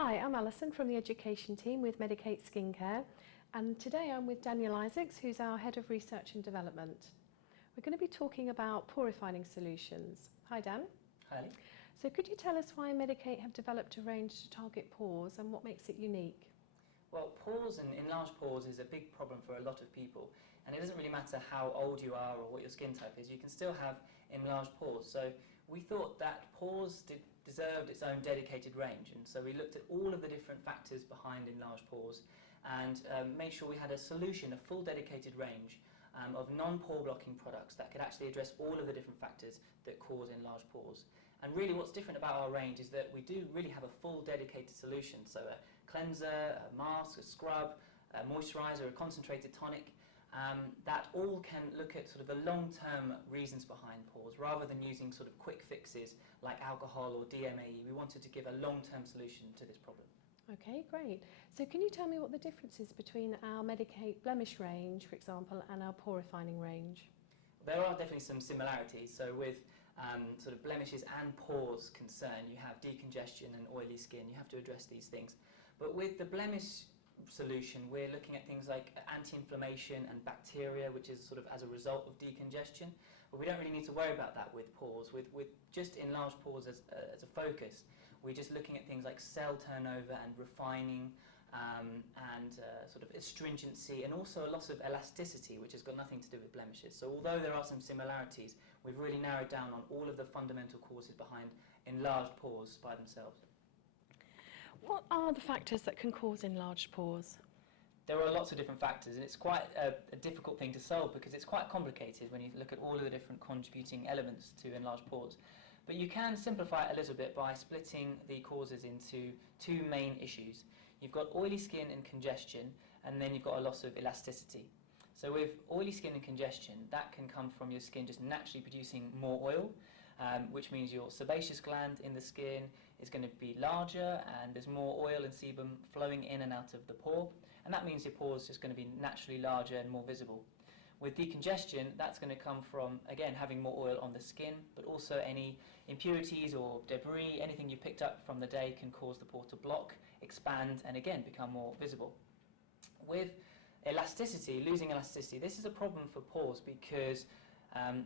Hi, I'm Alison from the education team with Medik8 Skincare, and today I'm with Daniel Isaccs, who's our Head of Research and Development. We're going to be talking about pore refining solutions. Hi Dan. Hi. So could you tell us why Medik8 have developed a range to target pores and what makes it unique? Well, pores and enlarged pores is a big problem for a lot of people, and it doesn't really matter how old you are or what your skin type is, you can still have enlarged pores. So we thought that pores deserved its own dedicated range, and so we looked at all of the different factors behind enlarged pores and made sure we had a solution, a full dedicated range of non-pore blocking products that could actually address all of the different factors that cause enlarged pores. And really what's different about our range is that we do really have a full dedicated solution, so a cleanser, a mask, a scrub, a moisturiser, a concentrated tonic, that all can look at sort of the long-term reasons behind pores rather than using sort of quick fixes like alcohol or DMAE. We wanted to give a long-term solution to this problem. Okay, great. So can you tell me what the difference is between our Medik8 blemish range, for example, and our pore refining range? There are definitely some similarities. So with sort of blemishes and pores concern, you have decongestion and oily skin, you have to address these things. But with the blemish solution, we're looking at things like anti-inflammation and bacteria, which is sort of as a result of decongestion. But we don't really need to worry about that with pores. With just enlarged pores as a focus, we're just looking at things like cell turnover and refining, and sort of astringency, and also a loss of elasticity, which has got nothing to do with blemishes. So although there are some similarities, we've really narrowed down on all of the fundamental causes behind enlarged pores by themselves. What are the factors that can cause enlarged pores? There are lots of different factors, and it's quite a difficult thing to solve because it's quite complicated when you look at all of the different contributing elements to enlarged pores. But you can simplify it a little bit by splitting the causes into two main issues. You've got oily skin and congestion, and then you've got a loss of elasticity. So with oily skin and congestion, that can come from your skin just naturally producing more oil, which means your sebaceous gland in the skin is going to be larger and there's more oil and sebum flowing in and out of the pore, and that means your pores just going to be naturally larger and more visible. With decongestion, that's going to come from, again, having more oil on the skin, but also any impurities or debris, anything you picked up from the day can cause the pore to block, expand, and again become more visible. With elasticity, losing elasticity, this is a problem for pores because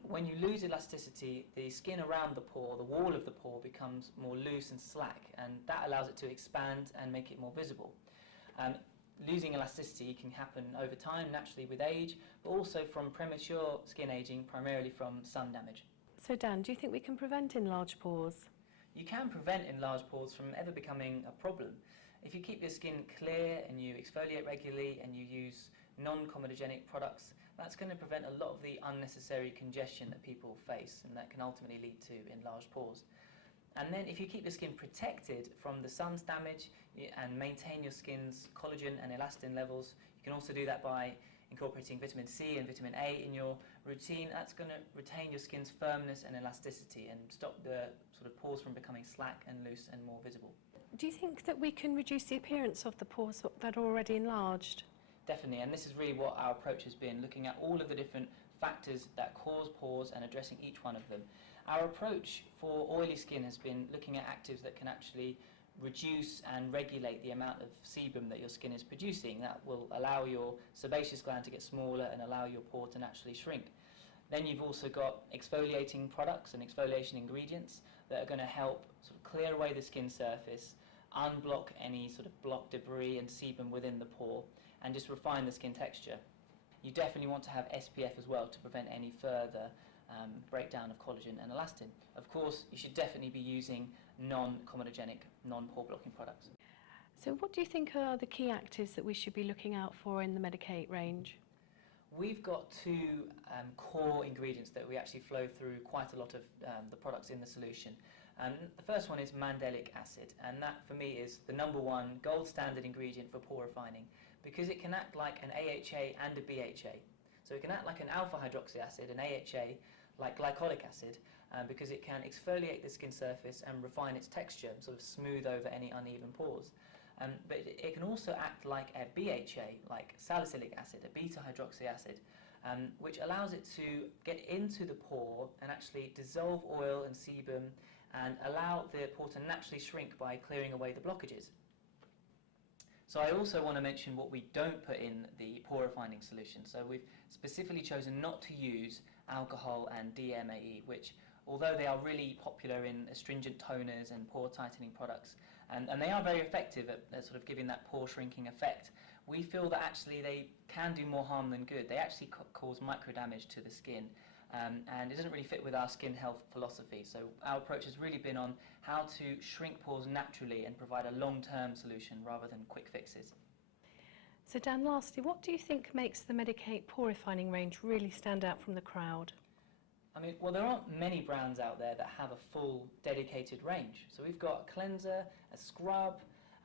when you lose elasticity, the skin around the pore, the wall of the pore, becomes more loose and slack, and that allows it to expand and make it more visible. Losing elasticity can happen over time, naturally with age, but also from premature skin aging, primarily from sun damage. So Dan, do you think we can prevent enlarged pores? You can prevent enlarged pores from ever becoming a problem. If you keep your skin clear and you exfoliate regularly and you use non-comedogenic products, that's going to prevent a lot of the unnecessary congestion that people face and that can ultimately lead to enlarged pores. And then if you keep your skin protected from the sun's damage and maintain your skin's collagen and elastin levels, you can also do that by incorporating vitamin C and vitamin A in your routine. That's going to retain your skin's firmness and elasticity and stop the sort of pores from becoming slack and loose and more visible. Do you think that we can reduce the appearance of the pores that are already enlarged? Definitely, and this is really what our approach has been, looking at all of the different factors that cause pores and addressing each one of them. Our approach for oily skin has been looking at actives that can actually reduce and regulate the amount of sebum that your skin is producing. That will allow your sebaceous gland to get smaller and allow your pore to naturally shrink. Then you've also got exfoliating products and exfoliation ingredients that are going to help sort of clear away the skin surface, unblock any sort of blocked debris and sebum within the pore, and just refine the skin texture. You definitely want to have SPF as well to prevent any further breakdown of collagen and elastin. Of course, you should definitely be using non-comedogenic, non-pore blocking products. So what do you think are the key actives that we should be looking out for in the Medik8 range? We've got two core ingredients that we actually flow through quite a lot of the products in the solution. The first one is mandelic acid, and that for me is the #1 gold standard ingredient for pore refining because it can act like an AHA and a BHA. So it can act like an alpha hydroxy acid, an AHA, like glycolic acid, because it can exfoliate the skin surface and refine its texture, sort of smooth over any uneven pores. But it can also act like a BHA, like salicylic acid, a beta hydroxy acid, which allows it to get into the pore and actually dissolve oil and sebum and allow the pore to naturally shrink by clearing away the blockages. So I also want to mention what we don't put in the pore refining solution. So we've specifically chosen not to use alcohol and DMAE, which although they are really popular in astringent toners and pore tightening products, and they are very effective at sort of giving that pore shrinking effect, we feel that actually they can do more harm than good. They actually cause micro damage to the skin, and it doesn't really fit with our skin health philosophy. So our approach has really been on how to shrink pores naturally and provide a long-term solution rather than quick fixes. So Dan, lastly, what do you think makes the Medik8 pore refining range really stand out from the crowd? I mean, well, there aren't many brands out there that have a full dedicated range. So we've got a cleanser, a scrub,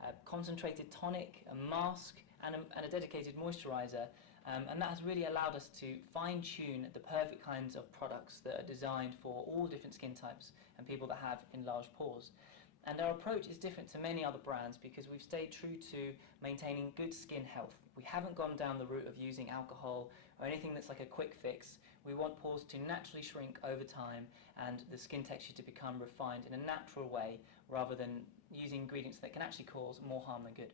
a concentrated tonic, a mask, and a dedicated moisturiser. And that has really allowed us to fine-tune the perfect kinds of products that are designed for all different skin types and people that have enlarged pores. And our approach is different to many other brands because we've stayed true to maintaining good skin health. We haven't gone down the route of using alcohol or anything that's like a quick fix. We want pores to naturally shrink over time and the skin texture to become refined in a natural way rather than using ingredients that can actually cause more harm than good.